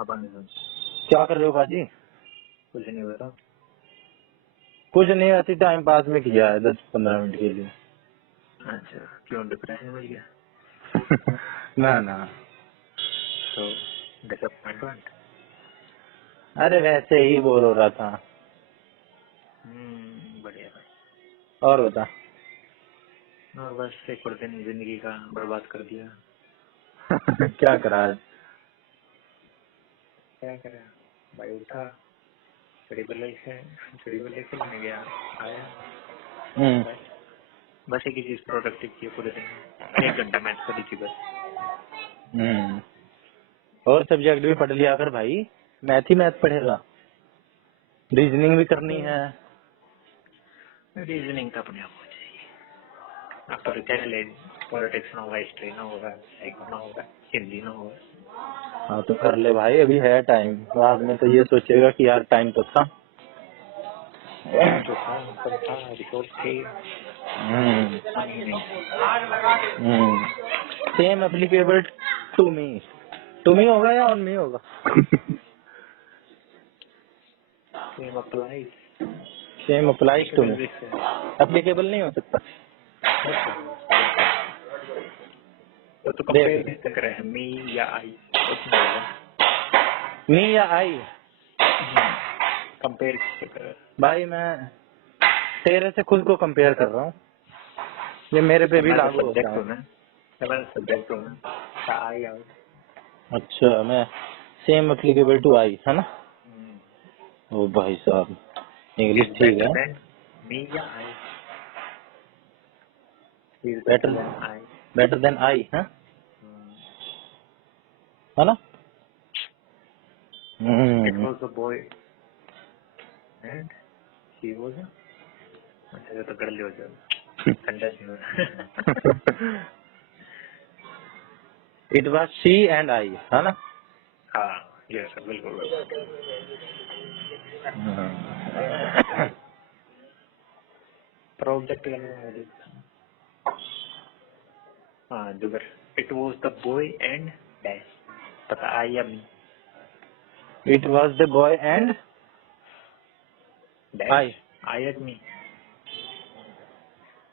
अपन क्या कर रहे हो बाजी? कुछ नहीं बता। कुछ नहीं, ऐसे टाइम पास में किया है 10-15 मिनट के लिए। अच्छा, क्यों डिप्रेशन में गया? ना ना, तो डिसअपॉइंटमेंट। अरे वैसे ही बोर हो रहा था। बढ़िया भाई। और बता। और बस एक और दिन जिंदगी का बर्बाद कर दिया। क्या करा है? क्या करें भाई, उठा चिड़ी बल्ले से लेने गया, आया हम्म। बस एक ही चीज प्रोडक्टिव की पूरे दिन में, 1 घंटा मैथ करी थी बस। और सब्जेक्ट भी पढ़ लिया कर भाई, मैथ ही मैथ पढ़ेगा, रीजनिंग भी करनी है। रीजनिंग तो अपने आप हो जाएगी। अब तो रिचार्ज पॉलिटिक्स ना होगा, हिस्ट्री ना होगा, साइको ना होगा, हिंदी ना होगा। हाँ तो कर ले भाई, अभी है टाइम। बाद में तो ये सोचेगा कि यार टाइम तो था। टाइम तो था, सब था, रिसोर्स थे, कमी नहीं। सेम एप्लीकेबल टू मी होगा या ऑन मी होगा? Same apply. Same applies to me, applicable नहीं हो सकता। तो कंपेयर कैसे करें, मी या आई? कुछ नहीं होगा। मी या आई? कंपेयर कैसे करें भाई मैं तेरे से खुद को कंपेयर कर रहा हूँ, ये मेरे पे भी लागू होता सब्जेक्ट है। हूँ ना, मैं सब्जेक्ट हूँ ना, आई आओ। अच्छा, मैं सेम एप्लीकेबल टू आई है ना? ओ भाई साहब, इंग्लिश ठीक है। मी या आई? बेटर देन आई है ना? It was a boy and he was a, अच्छा तो कर लियो जब ठंडा नहीं हो। It was she and I है ना? हाँ ये सब बिल्कुल। प्रोजेक्ट हाँ जुगर। It was the boy and dash, पता आई या me? It was the boy and I. I ate me.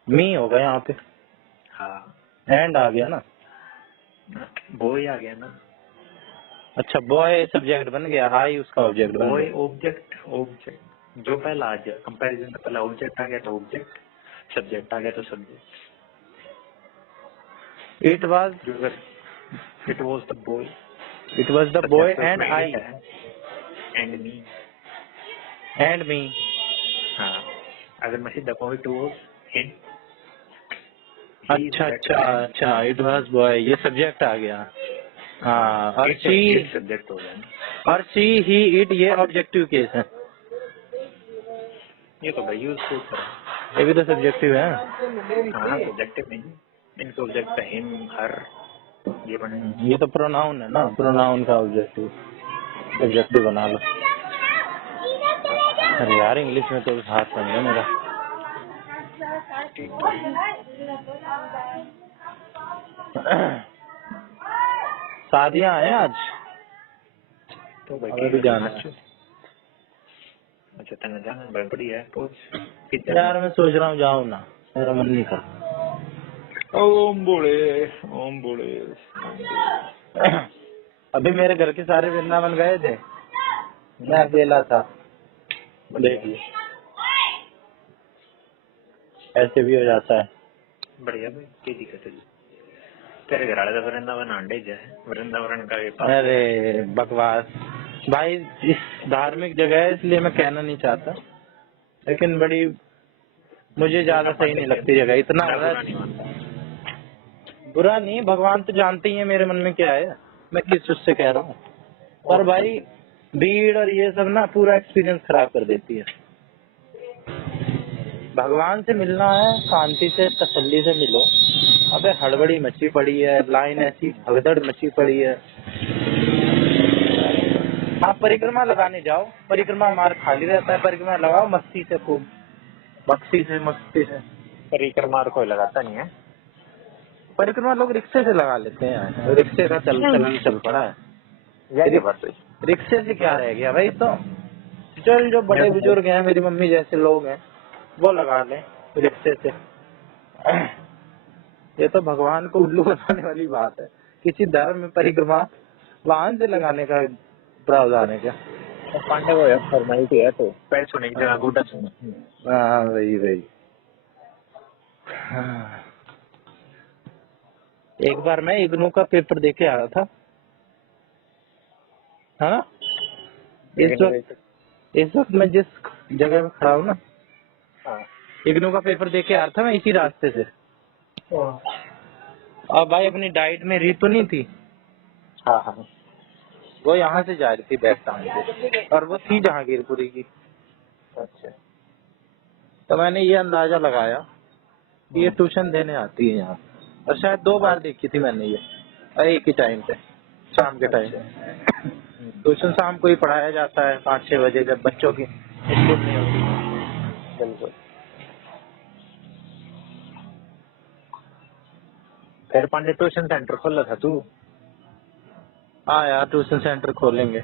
Me होगा यहाँ पे, हाँ एंड आ गया ना। बॉय आ गया ना। अच्छा, बॉय सब्जेक्ट बन गया, आई उसका ऑब्जेक्ट बन बॉय गया। ऑब्जेक्ट जो पहला आ गया, कंपैरिजन में पहला ऑब्जेक्ट आ गया तो ऑब्जेक्ट, सब्जेक्ट आ गया तो subject. It was the boy, it was the boy and I and me. And me. हाँ अगर मैं सीधा कहूँ इट वाज हिम। अच्छा अच्छा अच्छा, इट वाज बॉय ये सब्जेक्ट आ गया। हाँ, और शी सब्जेक्ट हो गया, और शी ही इट ये ऑब्जेक्टिव केस है। ये तो भाई यूजफुल है, ये भी तो सब्जेक्टिव है। हाँ सब्जेक्टिव नहीं, इनके ऑब्जेक्ट हिम हर ये बने। ये तो प्रोनाउन है ना, प्रोनाउन का ऑब्जेक्टिव सब्जेक्टिव बना लो। अरे यार इंग्लिश में तो हाथ बन गया मेरा। शादियां हैं आज तो भाई हमें भी जाना है। अच्छा तेना जाना है, बड़ी है तो यार मैं सोच रहा हूँ जाऊँ ना, मेरा मन नहीं कर। ओम बोले ओम बोले। अभी मेरे घर के सारे वृंदावन गए थे, मैं अकेला था। देखिए ऐसे भी हो जाता है। बढ़िया भाई, क्या दिक्कत है? तेरे घर वाले तो वृंदावन आंडे जाए, वृंदावन का ये पास। अरे बकवास भाई, इस धार्मिक जगह है इसलिए मैं कहना नहीं चाहता, लेकिन बड़ी मुझे ज्यादा सही नहीं लगती जगह। इतना बुरा नहीं, भगवान तो जानते ही है मेरे मन में क्या है, मैं किस उससे कह रहा हूँ। पर भाई भीड़ और ये सब ना पूरा एक्सपीरियंस खराब कर देती है। भगवान से मिलना है, शांति से तसल्ली से मिलो। अबे हड़बड़ी मची पड़ी है, लाइन ऐसी भगदड़ मची पड़ी है। आप परिक्रमा लगाने जाओ, परिक्रमा मार्ग खाली रहता है, परिक्रमा लगाओ मस्ती से, खूब मस्ती से। परिक्रमा कोई लगाता नहीं है। परिक्रमा लोग रिक्शे से लगा लेते हैं, रिक्शे का चल पड़ा है। जाएगी बात तो। रिक्शे से क्या रह गया भाई, तो चल जो बड़े बुजुर्ग हैं, मेरी मम्मी जैसे लोग हैं, वो लगा लें रिक्शे से। ये तो भगवान को उल्लू बनाने वाली बात है। किसी धर्म में परिक्रमा वाहन से लगाने का प्रावधान है क्या? तो पांडे को यार फॉर्मेलिटी है, तो पैर छूने की जगह घुटन छूना। हाँ वही वही। हाँ। एक बार मैं इग्नू का पेपर देके आ रहा था। हाँ, इस वक्त मैं जिस जगह में खड़ा हूँ ना, हाँ इग्नू का पेपर देके आ रहा था मैं इसी रास्ते से। और भाई अपनी डाइट में रीतु नहीं थी, हाँ हाँ। वो यहाँ से जा रही थी बैग टांग के, और वो थी जहांगीरपुरी की। अच्छा। तो मैंने ये अंदाजा लगाया कि ये ट्यूशन देने आती है यहाँ, और शायद 2 बार देखी थी मैंने ये, और एक ही टाइम पे, शाम के टाइम। ट्यूशन शाम को ही पढ़ाया जाता है 5-6 बजे, जब बच्चों की स्कूल नहीं होती। बिल्कुल। फिर पांडे ट्यूशन सेंटर खोला था तू? हाँ यार, ट्यूशन सेंटर खोलेंगे।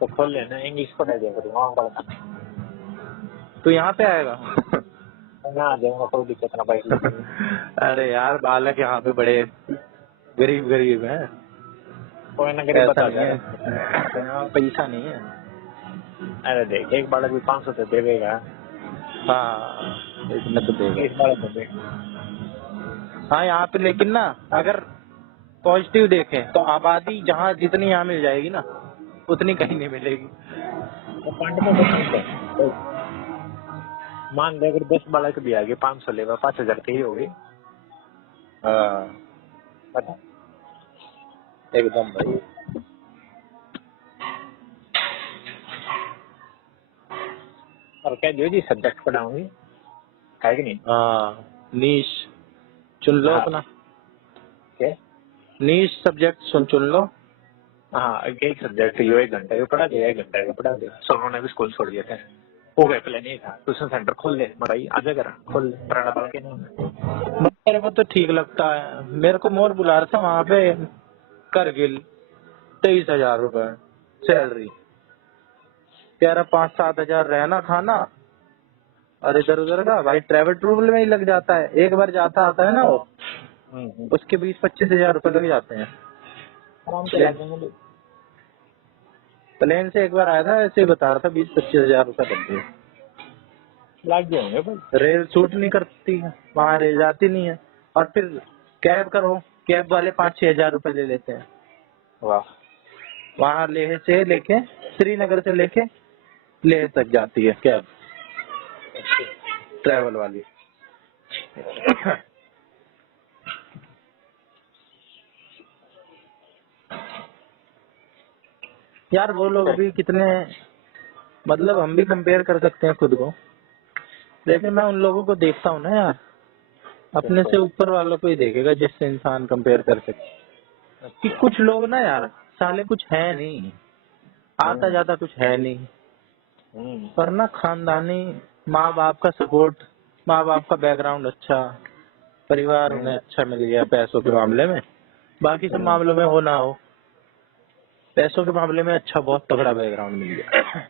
तो खोल लेना, इंग्लिश पढ़ा दिया करूँगा। तू यहाँ पे आएगा? मैं आ जाऊंगा, कोई दिक्कत ना बाइक लेके। अरे यार, बालक यहाँ पे बड़े गरीब गरीब हैं, कोई ना गरीब पैसा बता नहीं है, यहाँ पैसा नहीं है। अरे देख, एक बालक भी 500 तो देगा। हाँ इसमें तो देगा। 20 बालक तो दे। हाँ यहाँ पे, लेकिन ना अगर पॉजिटिव देखें तो आबादी जहाँ जितनी यहाँ मिल जाएगी ना, उतनी कहीं नहीं मिलेगी। तो पांडे को पसंद है तो मान ले, अगर 10 बालक भी आ गए, 500 लेगा, 5000 की ही होगी। हाँ पता एकदम भाई। और क्या जो जी सब्जेक्ट पढ़ाऊंगी है कि नहीं? हाँ, नीश चुन लो हाँ। अपना, क्या? नीश सब्जेक्ट चुन लो। हाँ, एक सब्जेक्ट यो 1 घंटे का पढ़ा दिया, 1 घंटे का पढ़ा दिया। सोनू ने भी स्कूल छोड़ दिया था, हो गए प्लान ये था ट्यूशन सेंटर खोल ले। भाई आ जाएगा, खोल ले, प्राणा बाल के नाम। मेरे को तो ठीक लगता है। मेरे को मोर बुला रहा था वहाँ पे, करगिल, 23,000 रुपए सैलरी, कह रहा 5-7 हजार रहना खाना, और इधर उधर का भाई ट्रैवल ट्रूवल में ही लग जाता है। एक बार जाता आता है ना वो, उसके 20-25 हजार रुपए लग जाते हैं। आराम से लग जाएंगे। प्लेन से एक बार आया था, ऐसे ही बता रहा था 20-25 हजार रुपए लग गए। लग जाएंगे भाई। रेल सूट नहीं करती है वहाँ, रेल जाती नहीं है। और फिर कैब करो, कैब वाले 5-6 हजार रुपए ले लेते हैं। वाह। वहाँ लेह से लेके, श्रीनगर से लेके लेह तक जाती है कैब, ट्रैवल वाली। यार वो लोग भी कितने, मतलब हम भी कंपेयर कर सकते हैं खुद को, लेकिन मैं उन लोगों को देखता हूँ ना यार, अपने से ऊपर वालों को ही देखेगा जिससे इंसान कंपेयर कर सके। कि कुछ लोग ना यार साले कुछ है नहीं, आता जाता कुछ है नहीं, पर ना खानदानी, माँ बाप का सपोर्ट, माँ बाप का बैकग्राउंड अच्छा, परिवार उन्हें अच्छा मिल गया पैसों के मामले में, बाकी सब मामलों में हो ना हो, पैसों के मामले में अच्छा बहुत तगड़ा बैकग्राउंड मिल गया।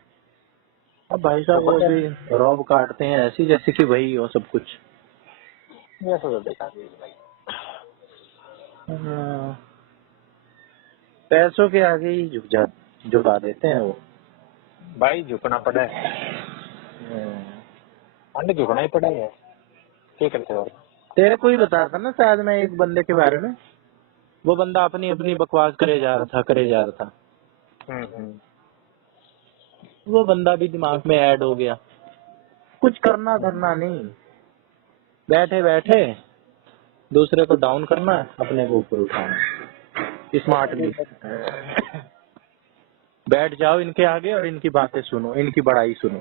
अब भाई साहब वो भी रौब काटते हैं ऐसी जैसे कि वही हो सब कुछ। हाँ, पैसों के आगे ही झुका देते हैं वो। भाई झुकना पड़ा है, अंडे झुकना ही पड़ा है, क्या करते हो? तेरे को ही बता रहा था ना शायद मैं एक बंदे के बारे में, वो बंदा अपनी अपनी बकवास करे जा रहा था। वो बंदा भी दिमाग में ऐड हो गया, कुछ करना धरना नहीं, बैठे बैठे दूसरे को डाउन करना, अपने को ऊपर उठाना स्मार्टली। बैठ जाओ इनके आगे और इनकी बातें सुनो, इनकी बड़ाई सुनो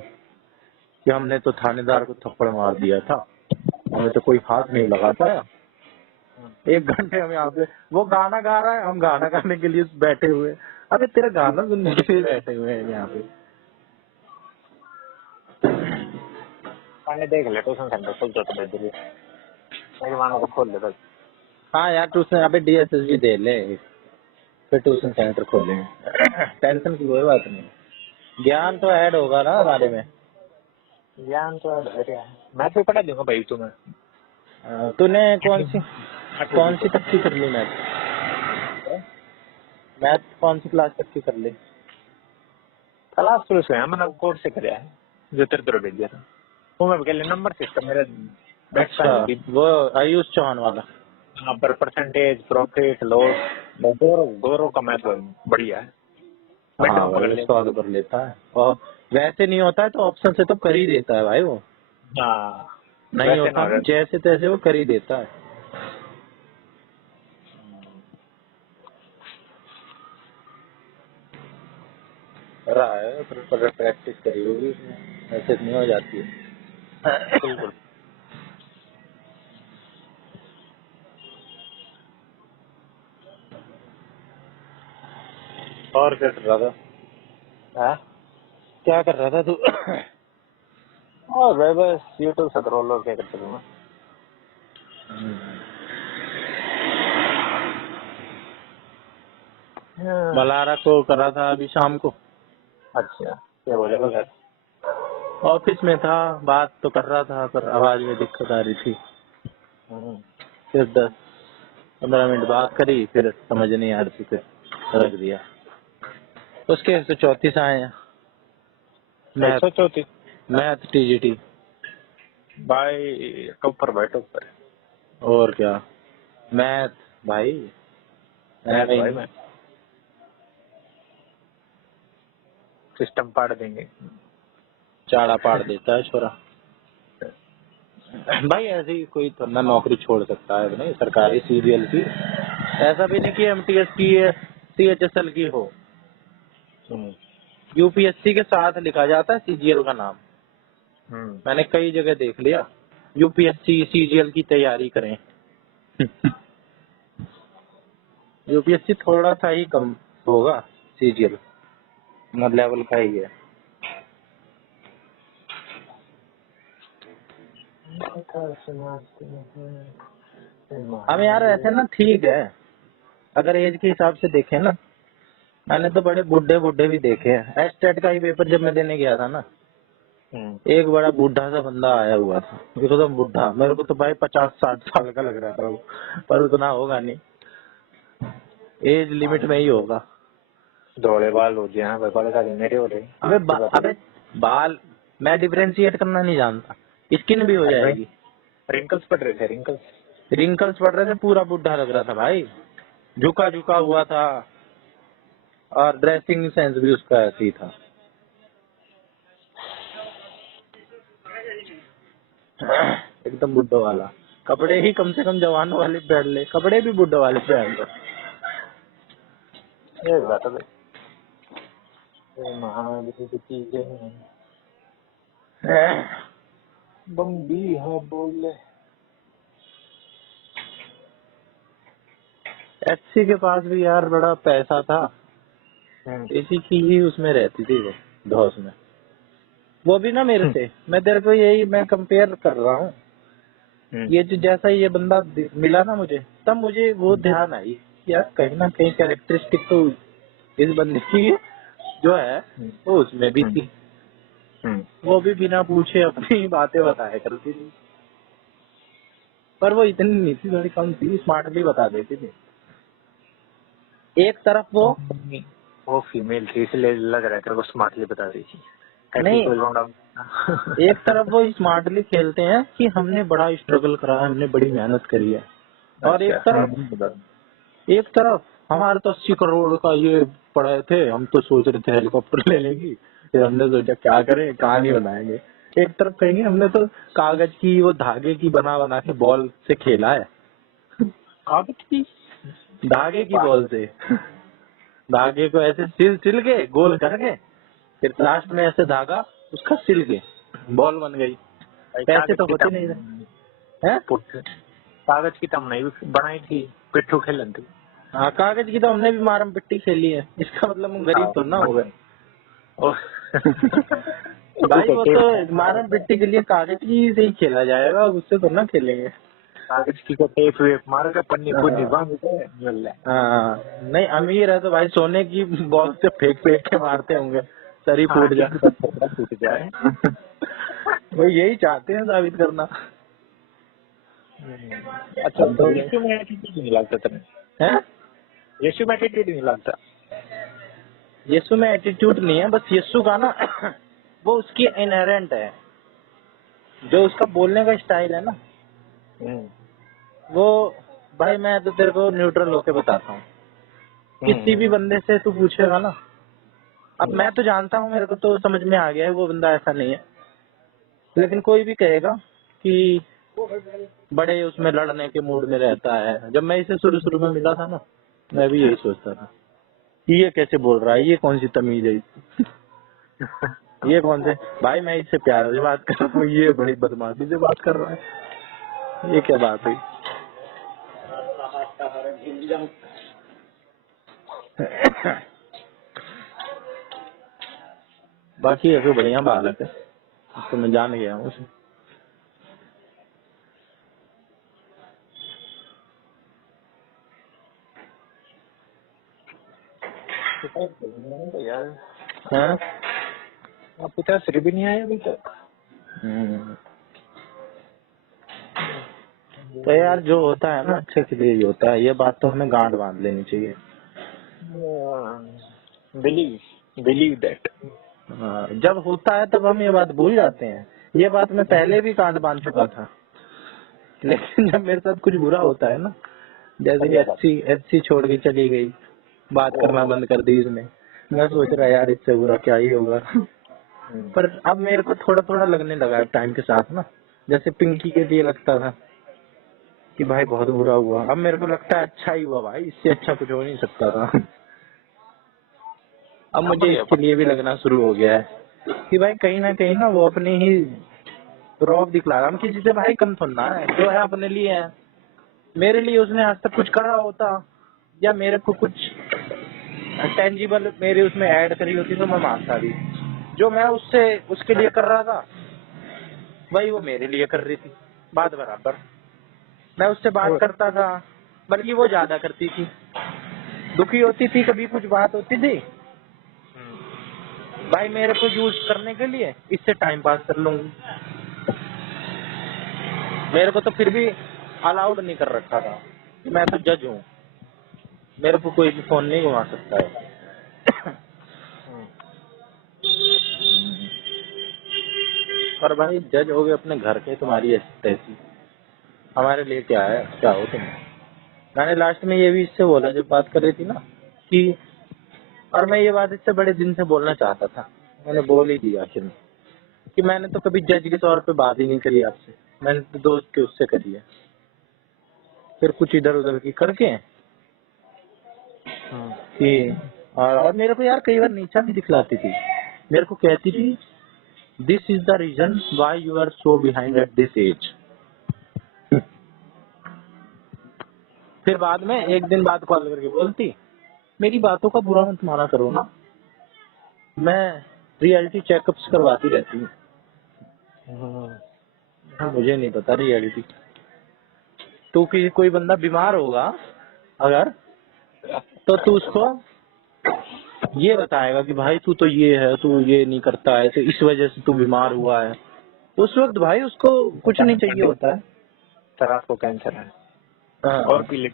कि हमने तो थानेदार को थप्पड़ मार दिया था, हमें तो कोई हाथ नहीं लगा पाया। 1 घंटे हम यहाँ पे, वो गाना गा रहा है, हम गाना गाने के लिए बैठे हुए। अबे तेरा गाना सुनने के लिए बैठे हुए हैं यहाँ पे। पांडे देख ले, ट्यूशन सेंटर खोल तो दे दे, मेरी मानो को खोल ले बस। हाँ यार ट्यूशन, अबे DSS भी दे ले, फिर ट्यूशन सेंटर खोलेंगे। टेंशन की कोई बात नहीं, ज्ञान तो ऐड होगा ना हमारे में। ज्ञान तो है यार, मैं तो पढ़ा दूंगा भाई तुम्हें। तूने कौन सी तक की कर ली मैथ? मैथ कौन सी क्लास तक की कर ली? क्लास शुरू से है, मैंने कोर्स से कराया है जो तेरे तरफ भेज दिया था वो। मैं कह नंबर सिस्टम मेरा अच्छा, वो आयुष चौहान वाला। हाँ, पर परसेंटेज, प्रॉफिट, लॉस, दोनों का मैथ बढ़िया है। हाँ भाई, पकड़ ले। सॉल्व कर लेता है, और वैसे नहीं होता है तो ऑप्शन से तो कर ही देता है भाई वो। हाँ, नहीं वैसे होता ना ना, जैसे तैसे वो कर ही देता है। रहा है पर प्रैक्टिस करी होगी उसने, ऐसे नहीं हो जाती है। बिल्कुल। और क्या कर रहा था? हाँ, क्या कर रहा था तू? और भाई बस यूट्यूब से रोल और क्या करते तुम? मलारा को करा था अभी शाम को। अच्छा, क्या बोले बगैर? ऑफिस में था, बात तो कर रहा था पर आवाज में दिक्कत आ रही थी। फिर 10-15 मिनट बात करी, फिर समझ नहीं आ रही थी, फिर रख दिया। उसके 134 आए हैं। Math 134 math TGT. भाई, टॉपर भाई टॉपर। और क्या, मैथ भाई, भाई मैं सिस्टम पाड़ देंगे। चाड़ा पाड़ देता है छोरा। भाई ऐसे ही कोई तो ना नौकरी छोड़ सकता है नहीं, सरकारी सीरियल की। ऐसा भी नहीं कि एमटीएस की, सीएचएसएल की हो, यूपीएससी के साथ लिखा जाता है सीजीएल का नाम। मैंने कई जगह देख लिया, यूपीएससी सीजीएल की तैयारी करें। यूपीएससी थोड़ा सा ही कम होगा, सीजीएल लेवल का ही है। हम यार ऐसे ना ठीक है, अगर एज के हिसाब से देखें ना, मैंने तो बड़े बुढ़े बुढ़े भी देखे हैं। एस्टेट का ही पेपर जब मैं देने गया था ना, एक बड़ा बूढ़ा सा बंदा आया हुआ था, एकदम बुढ़ा। मेरे को तो भाई 50-60 साल का लग रहा था वो, पर उतना होगा नहीं, एज लिमिट में ही होगा। धोले बाल हो गया बाल का मेरे हो रहे। अबे बाल मैं डिफरेंशिएट करना नहीं जानता, स्किन भी हो जाएगी। रिंकल्स पड़ रहे थे, रिंकल्स पड़ रहे थे, पूरा बुढ़ा लग रहा था भाई, झुका झुका हुआ था, और ड्रेसिंग सेंस भी उसका ऐसे ही था। एकदम बुड्ढो वाला। कपड़े ही कम से कम जवानों वाले पहन ले, कपड़े भी बुड्ढो वाले पहन लो। ये बात है। महावीर की चीजें बम्बी है बोले। एचसी के पास भी यार बड़ा पैसा था, इसी की ही उसमें रहती थी वो, धौस में। वो भी ना मेरे से, मैं तेरे को यही मैं कंपेयर कर रहा हूँ। ये जो जैसा ये बंदा मिला ना मुझे, तब मुझे वो ध्यान आई यार, कहीं ना कहीं कैरेक्टरिस्टिक तो इस बंदे की जो है वो उसमें भी थी। वो भी बिना पूछे अपनी बातें बताया करती थी, पर वो इतनी नहीं थी, थोड़ी कम थी, स्मार्टली बता देती थी। एक तरफ वो फीमेल थी इसलिए लग रहा है वो स्मार्टली बता रही थी। नहीं, एक तरफ वो स्मार्टली खेलते हैं कि हमने बड़ा स्ट्रगल करा है, हमने बड़ी मेहनत करी है, और एक तरफ हमारे तो 80 करोड़ का ये पड़े थे, हम तो सोच रहे थे हेलीकॉप्टर ले लेंगे, फिर हमने सोचा क्या करें, कहानी बनाएंगे। एक तरफ कहेंगे हमने तो कागज की वो धागे की बना बना के बॉल से खेला है, कागज की धागे की बॉल से, धागे को ऐसे सिल के गोल करके, फिर लास्ट में ऐसे धागा उसका सिल के बॉल बन गई। पैसे तो होते नहीं है। कागज की तो हमने भी बनाई थी, पिट्ठू खेलन थी। हाँ, कागज की तो हमने भी मारम पिट्टी खेली है, इसका मतलब हम गरीब तो ना हो गए। भाई वो तो मारम पिट्टी के लिए कागज की से ही खेला जाएगा, उससे तो ना खेलेंगे। कागज की को टेप वेप मार के पन्नी पुन्नी बांध के मिल ले। हाँ, नहीं अमीर है तो भाई सोने की बॉल से फेंक फेंक के मारते होंगे, सर ही फूट हाँ, जाए। टुकड़ा टूट जाए। वो यही चाहते हैं साबित करना। अच्छा, तो यीशु में एटीट्यूड नहीं लगता तेरे? है, यीशु में एटीट्यूड नहीं लगता? यीशु में एटीट्यूड नहीं है, बस यीशु का ना वो उसकी इनहेरेंट है, जो उसका बोलने का स्टाइल है ना वो। भाई मैं तो तेरे को न्यूट्रल होके बताता हूँ, किसी भी बंदे से तू पूछेगा ना, अब मैं तो जानता हूँ, मेरे को तो समझ में आ गया है वो बंदा ऐसा नहीं है, लेकिन कोई भी कहेगा कि बड़े उसमें लड़ने के मूड में रहता है। जब मैं इसे शुरू शुरू में मिला था ना, मैं भी यही सोचता था कि ये कैसे बोल रहा है, ये कौन सी तमीज है इसकी? ये कौन से भाई, मैं इससे प्यार से बात कर रहा हूँ, ये बड़ी बदमाशी से बात कर रहा है, ये क्या बात हुई? बाकी ऐसे बढ़िया बालक है, तो मैं जान गया हूँ उसे। यार हाँ? आप पिता श्री भी नहीं आए अभी तक? तो यार जो होता है ना अच्छे के लिए ही होता है, ये बात तो हमें गांठ बांध लेनी चाहिए। Believe that. जब होता है तब हम ये बात भूल जाते हैं, ये बात मैं पहले भी गांठ बांध चुका था, लेकिन जब मेरे साथ कुछ बुरा होता है ना, जैसे एचसी छोड़ के चली गई, बात करना बंद कर दी इसने, मैं सोच रहा यार इससे बुरा क्या ही होगा। पर अब मेरे को थोड़ा थोड़ा लगने लगा टाइम के साथ ना, जैसे पिंकी के लिए लगता था कि भाई बहुत बुरा हुआ, अब मेरे को लगता है अच्छा ही हुआ भाई, इससे अच्छा कुछ हो नहीं सकता था। अब मुझे इसके लिए भी लगना शुरू हो गया है कि भाई कहीं ना वो अपने ही रौब दिखला रहा। हम किसी से भाई कम थोड़ा है, जो है अपने लिए है। मेरे लिए उसने आज तक कुछ करा होता, या मेरे को कुछ टेंजिबल मेरे उसमें ऐड करी होती तो मैं मानता भी। जो मैं उससे उसके लिए कर रहा था वही वो मेरे लिए कर रही थी, बात बराबर। मैं उससे बात करता था, बल्कि वो ज्यादा करती थी। दुखी होती थी, कभी कुछ बात होती थी, भाई मेरे को यूज करने के लिए इससे टाइम पास कर लूंगी। मेरे को तो फिर भी अलाउड नहीं कर रखा था, मैं तो जज हूँ, मेरे को कोई भी फोन नहीं घुमा सकता है। और भाई जज हो गए अपने घर के, तुम्हारी तैसी, हमारे लिए क्या है, क्या हो तुम। मैंने लास्ट में ये भी इससे बोला जब बात कर रही थी ना कि, और मैं ये बात इससे बड़े दिन से बोलना चाहता था, मैंने बोल ही दिया आखिर में, कि मैंने तो कभी जज के तौर पे बात ही नहीं करी आपसे, मैंने तो दोस्त के उससे करी है। फिर कुछ इधर उधर की करके कि, और मेरे को यार कई बार नीचा भी दिखलाती थी। मेरे को कहती थी this is the reason why you are so behind at this age. फिर बाद में एक दिन बाद कॉल करके बोलती, मेरी बातों का बुरा मत माना करो ना, मैं रियलिटी चेकअप्स करवाती रहती हूँ। मुझे नहीं पता रियलिटी। तू कि कोई बंदा बीमार होगा अगर, तो तू उसको ये बताएगा कि भाई तू तो ये है, तू ये नहीं करता है, तो इस वजह से तू बीमार हुआ है। उस वक्त भाई उसको कुछ नहीं चाहिए होता है। सर आपको कैंसर है, हाँ। और पी ले,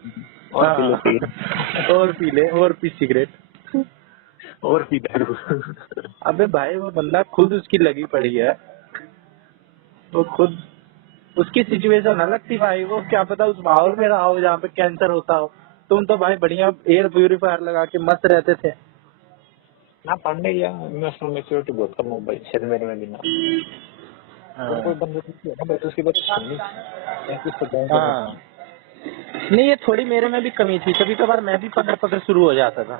और पी लो हाँ। और पी ले, और पी सिगरेट, और पी दारू। अबे भाई वो बंदा खुद उसकी लगी पड़ी है, वो खुद उसकी सिचुएशन अलग थी भाई, वो क्या पता उस माहौल में रहा हो जहाँ पे कैंसर होता हो। तुम तो भाई बढ़िया एयर प्यूरिफायर लगा के मस्त रहते थे। ना पढ़ने या इमोशनल मैच्योरिटी बहुत कम हो भाई, शायद मेरे में भी ना। और कोई बंदा है ना भाई, तो उसकी बात सुननी हाँ, नहीं ये थोड़ी मेरे में भी कमी थी, कभी कभार मैं भी पकड़ पकड़ शुरू हो जाता था,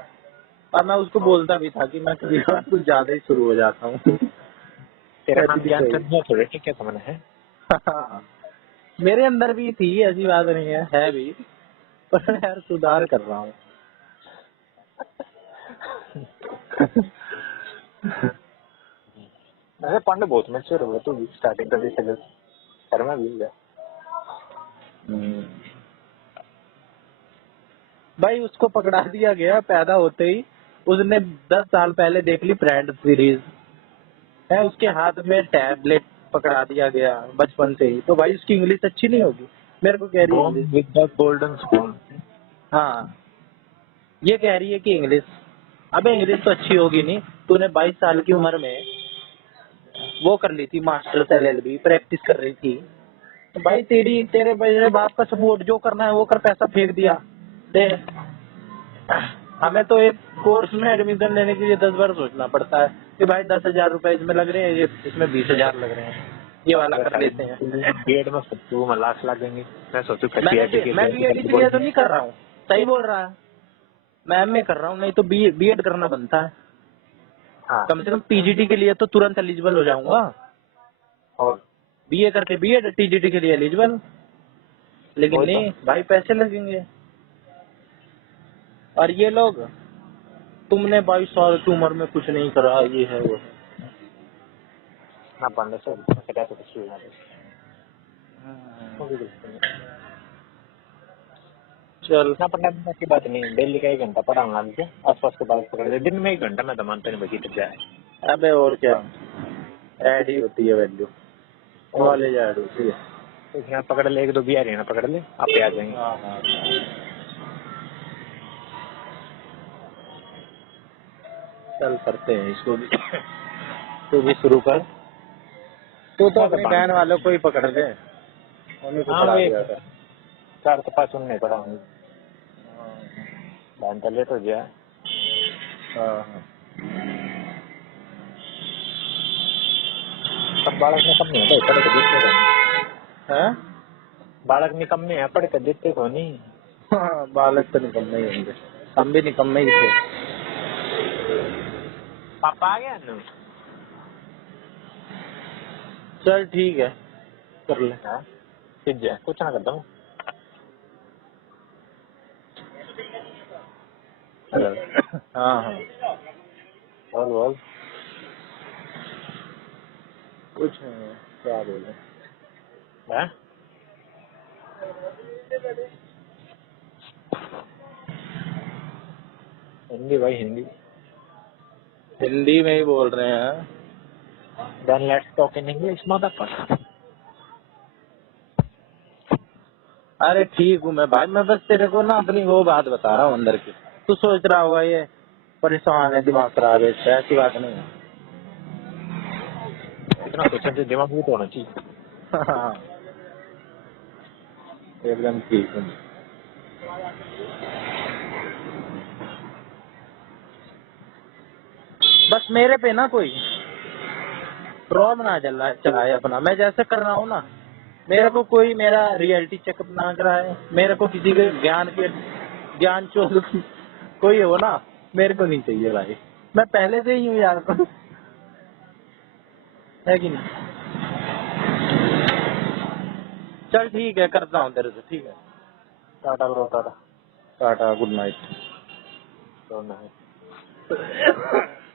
और मैं उसको बोलता भी था कि मैं कभी कभार कुछ ज्यादा ही शुरू हो जाता हूँ। तेरा नाम कैंसर नहीं है, थोड़े ठीक है समझ है। मेरे अंदर भी थी, ऐसी बात नहीं है भी, पर यार सुधार कर रहा हूँ। वैसे पांडे बहुत मैच्योर हो गया, तू स्टार्टिंग कर दी शर्मा भी हो गया। भाई उसको पकड़ा दिया गया पैदा होते ही, उसने 10 साल पहले देख ली फ्रेंड सीरीज है, उसके हाथ में टैबलेट पकड़ा दिया गया बचपन से ही, तो भाई उसकी इंग्लिश अच्छी नहीं होगी? मेरे को कह रही है Born English. with the golden spoon। हाँ, ये कह रही है कि इंग्लिश, अबे इंग्लिश तो अच्छी होगी नहीं, तूने 22 साल की उम्र में वो कर ली थी, मास्टर्स LLB प्रैक्टिस कर रही थी, तो भाई तेरे बाप का सपोर्ट, जो करना है वो कर, पैसा फेंक दिया दे। हमें तो एक कोर्स में एडमिशन लेने के लिए 10 बार सोचना पड़ता है कि भाई 10,000 रुपए इसमें लग रहे हैं, ये इसमें 20,000 लग रहे हैं, ये वाला कर लेते हैं। बीएड में सबको में लाख लगेंगे। मैं सोचू मैं बीएड इसलिए तो नहीं कर रहा हूँ, सही बोल रहा है, मैं MA कर रहा हूँ, नहीं तो बीएड करना बनता है। हाँ, कम से कम TGT के लिए तो तुरंत एलिजिबल हो जाऊंगा, और BA करके बीएड, TGT के लिए एलिजिबल, लेकिन वही तो। नहीं भाई पैसे लगेंगे। और ये लोग, तुमने 22 साल की उम्र में कुछ नहीं करा, ये है वो है। ना पढ़ने से क्या तो कुछ नहीं। चल ना पढ़ने की बात नहीं, डेली का 1 घंटा पढ़ाऊंगा मुझे, आसपास के बात पकड़ ले, दिन में 1 घंटा मैं तो मानता नहीं बची तक जाए। अबे और क्या, ऐड ही होती है वैल्यू, नॉलेज ऐड होती है। तो यहाँ पकड़ ले, 1-2 भी आ रही है ना, पकड़ ले, आप पे आ जाएंगे। हाँ हाँ, चल करते हैं इसको भी। तू भी शुरू कर, तू तो अपनी बहन वालों को ही पकड़ ले, उन्हीं को हाँ पढ़ा वही दिया कर। 4 तो 5 नहीं पढ़ाऊंगी, बहन तो लेट हो गया। हाँ सब बालक में कम नहीं है, पढ़ के देखते को हाँ, बालक निकम में है, पढ़ के देखते को नहीं। हाँ बालक तो निकम्मे ही होंगे, हम भी निकम्मे ही थे। पापा आ गया ना? चल ठीक है, कर ले। हाँ ठीक है, कुछ ना करता हूँ। हाँ हाँ, बोल कुछ नहीं, क्या बोले। हैं? हिंदी भाई हिंदी। हिंदी में ही बोल रहे हैं। Then let's talk in English, motherfucker। अरे ठीक हूँ मैं भाई, मैं बस तेरे को ना अपनी वो बात बता रहा हूँ अंदर की, तू सोच रहा होगा ये परेशान है, दिमाग खराब है, ऐसी बात नहीं है। इतना सोचने से दिमाग भी तो होना चाहिए। हाँ, एकदम ठीक हूँ। बस मेरे पे ना कोई रॉब ना चलाए अपना, मैं जैसे कर रहा हूँ ना, मेरे को कोई मेरा रियलिटी चेकअप ना कराए, मेरे को किसी के ज्ञान चोर कोई हो ना, मेरे को नहीं चाहिए भाई, मैं पहले से ही हूँ यार। है कि नहीं? चल ठीक है, करता हूँ तेरे से, ठीक है, Tata bro, Tata. Tata, good night. Good night.